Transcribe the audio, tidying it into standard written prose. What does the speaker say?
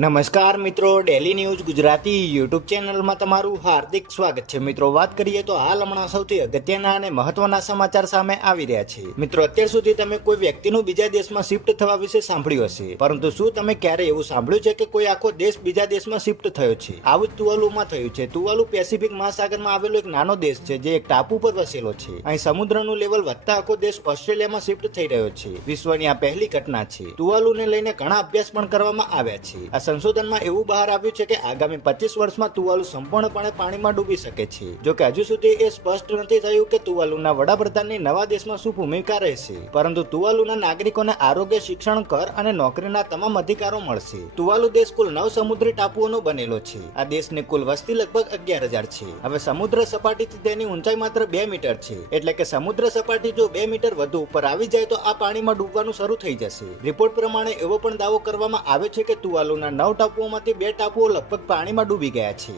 નમસ્કાર મિત્રો, daily news Gujarati YouTube ચેનલમાં તમારું હાર્દિક સ્વાગત છે। મિત્રો, વાત કરીએ તો હાલ હમણાં સૌથી અગત્યના અને મહત્વના સમાચાર સામે આવી રહ્યા છે। મિત્રો, અત્યાર સુધી તમે કોઈ વ્યક્તિનું બીજા દેશમાં શિફ્ટ થવા વિશે સાંભળ્યું હશે, પરંતુ શું તમે ક્યારે એવું સાંભળ્યું છે કે કોઈ આખો દેશ બીજા દેશમાં શિફ્ટ થયો છે? આવું જ તુવાલુમાં થયું છે। તુવાલુ પેસિફિક મહાસાગરમાં આવેલો એક નાનો દેશ છે જે એક ટાપુ પર વસેલો છે। અહીં સમુદ્રનું લેવલ વધતા આખો દેશ ઓસ્ટ્રેલિયામાં શિફ્ટ થઈ રહ્યો છે। વિશ્વની આ પહેલી ઘટના છે। તુવાલુને લઈને ઘણા અભ્યાસ પણ કરવામાં આવ્યા છે। સંશોધનમાં એવું બહાર આવ્યું છે કે આગામી 25 વર્ષમાં તુવાલુ સંપૂર્ણપણે પાણીમાં ડૂબી શકે છે। જો કે હજુ સુધી એ સ્પષ્ટ નથી થયું કે તુવાલુના વડાપ્રધાનની નવા દેશમાં શું ભૂમિકા રહેશે, પરંતુ તુવાલુના નાગરિકોને આરોગ્ય, શિક્ષણ, કર અને નોકરીના તમામ અધિકારો મળશે। તુવાલુ દેશ કુલ 9 સમુદ્રી ટાપુઓનો બનેલો છે। આ દેશની કુલ વસ્તી લગભગ 11,000 છે। હવે સમુદ્ર સપાટીથી તેની ઊંચાઈ માત્ર 2 મીટર છે, એટલે કે સમુદ્ર સપાટી જો 2 મીટર વધુ ઉપર આવી જાય તો આ પાણીમાં ડૂબવાનું શરૂ થઈ જશે। રિપોર્ટ પ્રમાણે એવો પણ દાવો કરવામાં આવે છે કે તુવાલુના 9 ટાપુઓમાંથી 2 ટાપુઓ લગભગ પાણીમાં ડૂબી ગયા છે।